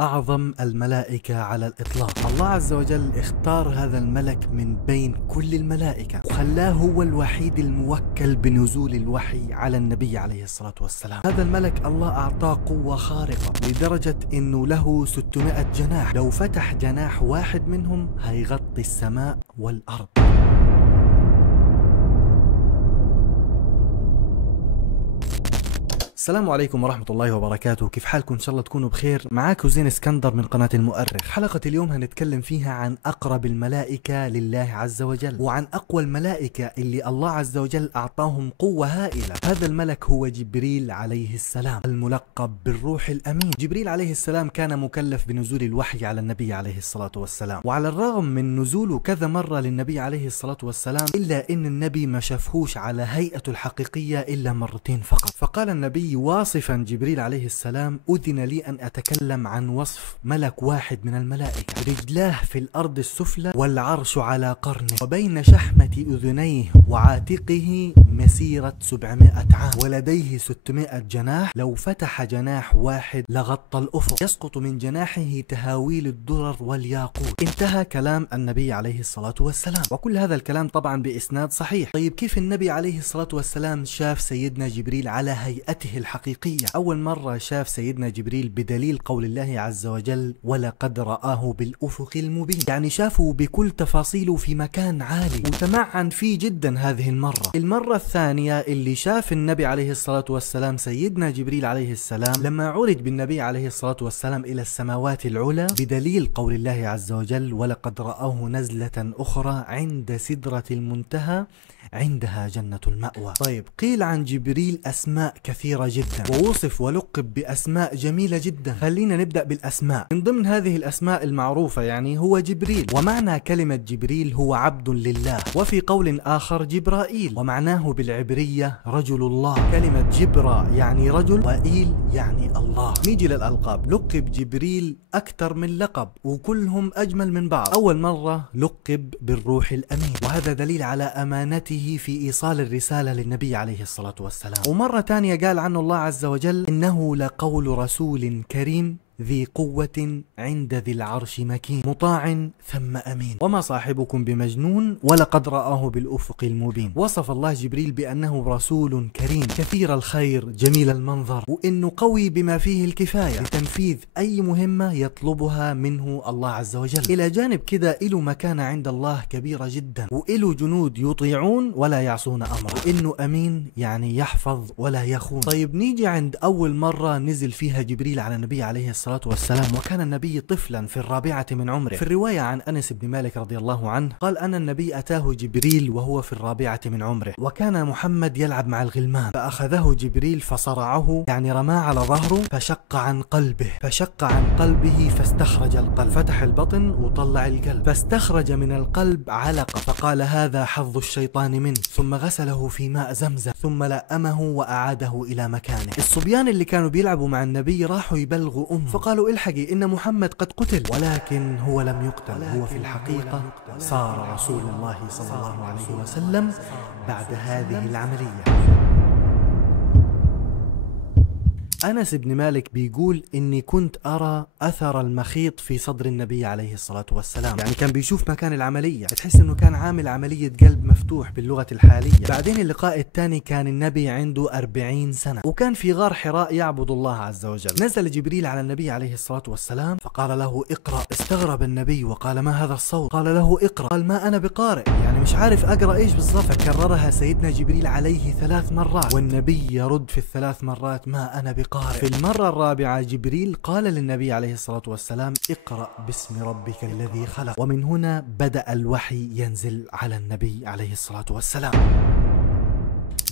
أعظم الملائكة على الإطلاق. الله عز وجل اختار هذا الملك من بين كل الملائكة وخلاه هو الوحيد الموكل بنزول الوحي على النبي عليه الصلاة والسلام. هذا الملك الله أعطاه قوة خارقة لدرجة أنه له 600 جناح، لو فتح جناح واحد منهم هيغطي السماء والأرض. السلام عليكم ورحمة الله وبركاته، كيف حالكم؟ إن شاء الله تكونوا بخير. معاكم زين اسكندر من قناة المؤرخ. حلقة اليوم هنتكلم فيها عن أقرب الملائكة لله عز وجل، وعن أقوى الملائكة اللي الله عز وجل أعطاهم قوة هائلة. هذا الملك هو جبريل عليه السلام، الملقب بالروح الأمين. جبريل عليه السلام كان مكلف بنزول الوحي على النبي عليه الصلاة والسلام، وعلى الرغم من نزوله كذا مرة للنبي عليه الصلاة والسلام إلا إن النبي ما شافهوش على هيئته الحقيقية إلا مرتين فقط. فقال النبي واصفا جبريل عليه السلام: أذن لي أن أتكلم عن وصف ملك واحد من الملائكة، رجلاه في الأرض السفلى والعرش على قرنه، وبين شحمة أذنيه وعاتقه مسيرة 700 عام، ولديه 600 جناح، لو فتح جناح واحد لغطى الأفق، يسقط من جناحه تهاويل الدرر والياقوت. انتهى كلام النبي عليه الصلاة والسلام، وكل هذا الكلام طبعا بإسناد صحيح. طيب كيف النبي عليه الصلاة والسلام شاف سيدنا جبريل على هيئته الحقيقية؟ أول مرة شاف سيدنا جبريل بدليل قول الله عز وجل: ولقد رآه بالأفق المبين، يعني شافه بكل تفاصيله في مكان عالي وتمعن فيه جدا. هذه المرة الثانية اللي شاف النبي عليه الصلاة والسلام سيدنا جبريل عليه السلام لما عرج بالنبي عليه الصلاة والسلام إلى السماوات العلى بدليل قول الله عز وجل: ولقد رآه نزلة أخرى عند سدرة المنتهى عندها جنة المأوى. طيب قيل عن جبريل أسماء كثيرة جدا، ووصف ولقب بأسماء جميلة جدا. خلينا نبدأ بالأسماء. من ضمن هذه الأسماء المعروفة يعني هو جبريل، ومعنى كلمة جبريل هو عبد لله، وفي قول آخر جبرائيل، ومعناه بالعبرية رجل الله. كلمة جبرا يعني رجل، وإيل يعني الله. نيجي للألقاب. لقب جبريل أكثر من لقب وكلهم أجمل من بعض. أول مرة لقب بالروح الأمين، وهذا دليل على أمانته في إيصال الرسالة للنبي عليه الصلاة والسلام. ومرة تانية قال عنه الله عز وجل: إنه لقول رسول كريم ذي قوة عند ذي العرش مكين مطاع ثم أمين، وما صاحبكم بمجنون ولقد رآه بالأفق المبين. وصف الله جبريل بأنه رسول كريم كثير الخير جميل المنظر، وإنه قوي بما فيه الكفاية لتنفيذ أي مهمة يطلبها منه الله عز وجل. إلى جانب كده إله مكانة عند الله كبيرة جدا، وإله جنود يطيعون ولا يعصون أمره، وإنه أمين يعني يحفظ ولا يخون. طيب نيجي عند أول مرة نزل فيها جبريل على النبي عليه الصلاة والسلام، وكان النبي طفلا في الرابعة من عمره. في الرواية عن أنس بن مالك رضي الله عنه قال أن النبي أتاه جبريل وهو في الرابعة من عمره، وكان محمد يلعب مع الغلمان، فأخذه جبريل فصرعه، يعني رماه على ظهره، فشق عن قلبه فاستخرج القلب، فتح البطن وطلع القلب، فاستخرج من القلب علقة، فقال: هذا حظ الشيطان منه، ثم غسله في ماء زمزم، ثم لأمه وأعاده إلى مكانه. الصبيان اللي كانوا بيلعبوا مع النبي راحوا يبلغوا فقالوا: الحقي إن محمد قد قتل، ولكن هو لم يقتل، هو في الحقيقة صار رسول الله صلى الله عليه وسلم بعد هذه العملية. أنس بن مالك بيقول: إني كنت أرى أثر المخيط في صدر النبي عليه الصلاة والسلام، يعني كان بيشوف مكان العملية، تحس إنه كان عامل عملية قلب مفتوح باللغة الحالية. بعدين اللقاء الثاني كان النبي عنده 40 سنة، وكان في غار حراء يعبد الله عز وجل. نزل جبريل على النبي عليه الصلاة والسلام فقال له: اقرأ. استغرب النبي وقال: ما هذا الصوت؟ قال له: اقرأ. قال: ما أنا بقارئ، يعني مش عارف أقرأ إيش بالضبط. فكررها سيدنا جبريل عليه 3 مرات، والنبي يرد في ال3 مرات: ما أنا بقارئ. في المرة الرابعة جبريل قال للنبي عليه الصلاة والسلام: اقرأ باسم ربك الذي خلق. ومن هنا بدأ الوحي ينزل على النبي عليه الصلاة والسلام.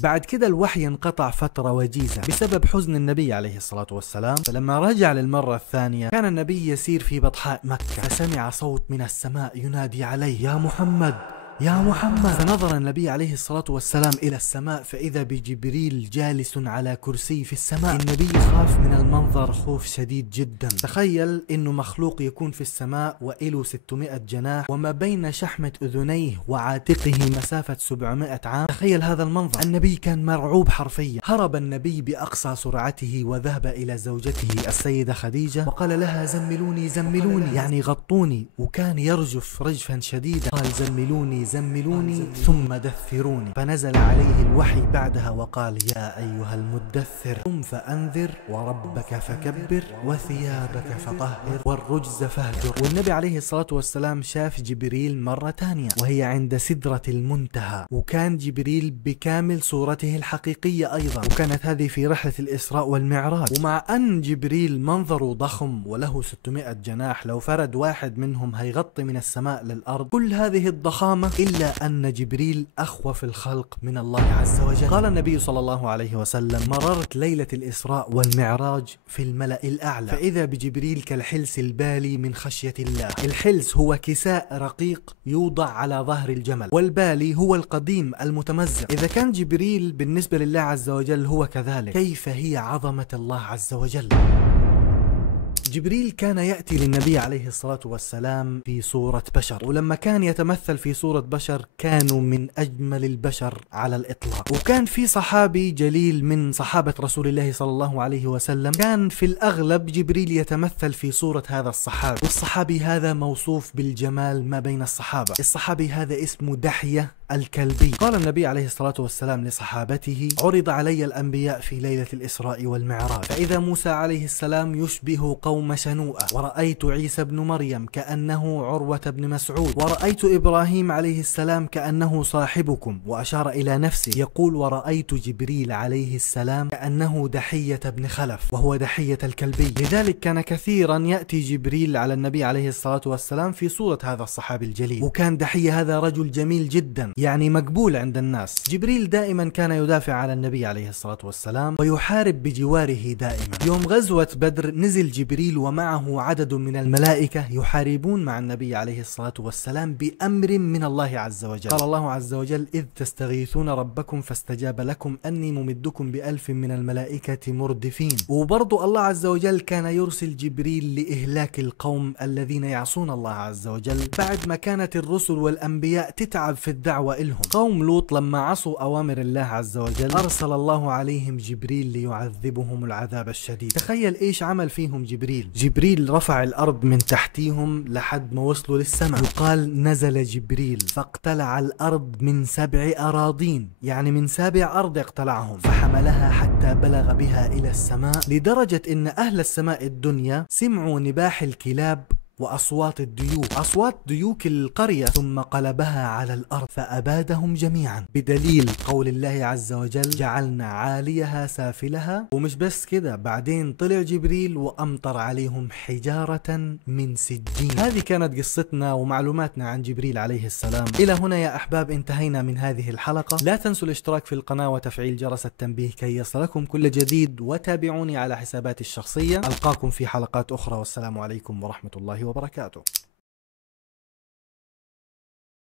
بعد كده الوحي انقطع فترة وجيزة بسبب حزن النبي عليه الصلاة والسلام. فلما رجع للمرة الثانية كان النبي يسير في بطحاء مكة، فسمع صوت من السماء ينادي عليه: يا محمد يا محمد. فنظر النبي عليه الصلاة والسلام إلى السماء فإذا بجبريل جالس على كرسي في السماء. النبي خاف من المنظر خوف شديد جدا. تخيل إنه مخلوق يكون في السماء وإله 600 جناح وما بين شحمة أذنيه وعاتقه مسافة 700 عام. تخيل هذا المنظر. النبي كان مرعوب حرفيا. هرب النبي بأقصى سرعته وذهب إلى زوجته السيدة خديجة وقال لها زملوني زملوني، يعني غطوني، وكان يرجف رجفا شديدا. قال زملوني زملوني ثم دثروني. فنزل عليه الوحي بعدها وقال يا أيها المدثر قم فأنذر وربك فكبر وثيابك فطهر والرجز فاهجر. والنبي عليه الصلاة والسلام شاف جبريل مرة تانية وهي عند سدرة المنتهى، وكان جبريل بكامل صورته الحقيقية أيضا، وكانت هذه في رحلة الإسراء والمعراج. ومع أن جبريل منظره ضخم وله 600 جناح، لو فرد واحد منهم هيغطي من السماء للأرض كل هذه الضخامة، إلا أن جبريل أخوف الخلق من الله عز وجل. قال النبي صلى الله عليه وسلم مررت ليلة الإسراء والمعراج في الملأ الأعلى فإذا بجبريل كالحلس البالي من خشية الله. الحلس هو كساء رقيق يوضع على ظهر الجمل، والبالي هو القديم المتمزق. إذا كان جبريل بالنسبة لله عز وجل هو كذلك، كيف هي عظمة الله عز وجل؟ جبريل كان يأتي للنبي عليه الصلاة والسلام في صورة بشر، ولما كان يتمثل في صورة بشر كانوا من أجمل البشر على الإطلاق. وكان في صحابي جليل من صحابة رسول الله صلى الله عليه وسلم كان في الأغلب جبريل يتمثل في صورة هذا الصحابي، والصحابي هذا موصوف بالجمال ما بين الصحابة. الصحابي هذا اسمه دحية الكلبي. قال النبي عليه الصلاة والسلام لصحابته عرض علي الأنبياء في ليلة الإسراء والمعراج، فإذا موسى عليه السلام يشبه قوم شنوءة، ورأيت عيسى بن مريم كأنه عروة بن مسعود، ورأيت إبراهيم عليه السلام كأنه صاحبكم، وأشار إلى نفسه يقول ورأيت جبريل عليه السلام كأنه دحية بن خلف وهو دحية الكلبي. لذلك كان كثيرا يأتي جبريل على النبي عليه الصلاة والسلام في صورة هذا الصحابي الجليل. وكان دحية هذا رجل جميل جدا، يعني مقبول عند الناس. جبريل دائما كان يدافع على النبي عليه الصلاة والسلام ويحارب بجواره دائما. يوم غزوة بدر نزل جبريل ومعه عدد من الملائكة يحاربون مع النبي عليه الصلاة والسلام بأمر من الله عز وجل. قال الله عز وجل إذ تستغيثون ربكم فاستجاب لكم أني ممدكم ب1000 من الملائكة مردفين. وبرضو الله عز وجل كان يرسل جبريل لإهلاك القوم الذين يعصون الله عز وجل بعد ما كانت الرسل والأنبياء تتعب في الدعوة إلهم. قوم لوط لما عصوا أوامر الله عز وجل أرسل الله عليهم جبريل ليعذبهم العذاب الشديد. تخيل إيش عمل فيهم جبريل. جبريل رفع الأرض من تحتيهم لحد ما وصلوا للسماء. يقال نزل جبريل فاقتلع الأرض من 7 أراضين، يعني من 7 أرض اقتلعهم، فحملها حتى بلغ بها إلى السماء، لدرجة إن أهل السماء الدنيا سمعوا نباح الكلاب وأصوات الديوك، أصوات ديوك القرية، ثم قلبها على الأرض فأبادهم جميعا، بدليل قول الله عز وجل جعلنا عاليها سافلها. ومش بس كده، بعدين طلع جبريل وأمطر عليهم حجارة من سجين. هذه كانت قصتنا ومعلوماتنا عن جبريل عليه السلام. إلى هنا يا أحباب انتهينا من هذه الحلقة. لا تنسوا الاشتراك في القناة وتفعيل جرس التنبيه كي يصلكم كل جديد، وتابعوني على حساباتي الشخصية. ألقاكم في حلقات أخرى، والسلام عليكم ورحمة الله وبركاته.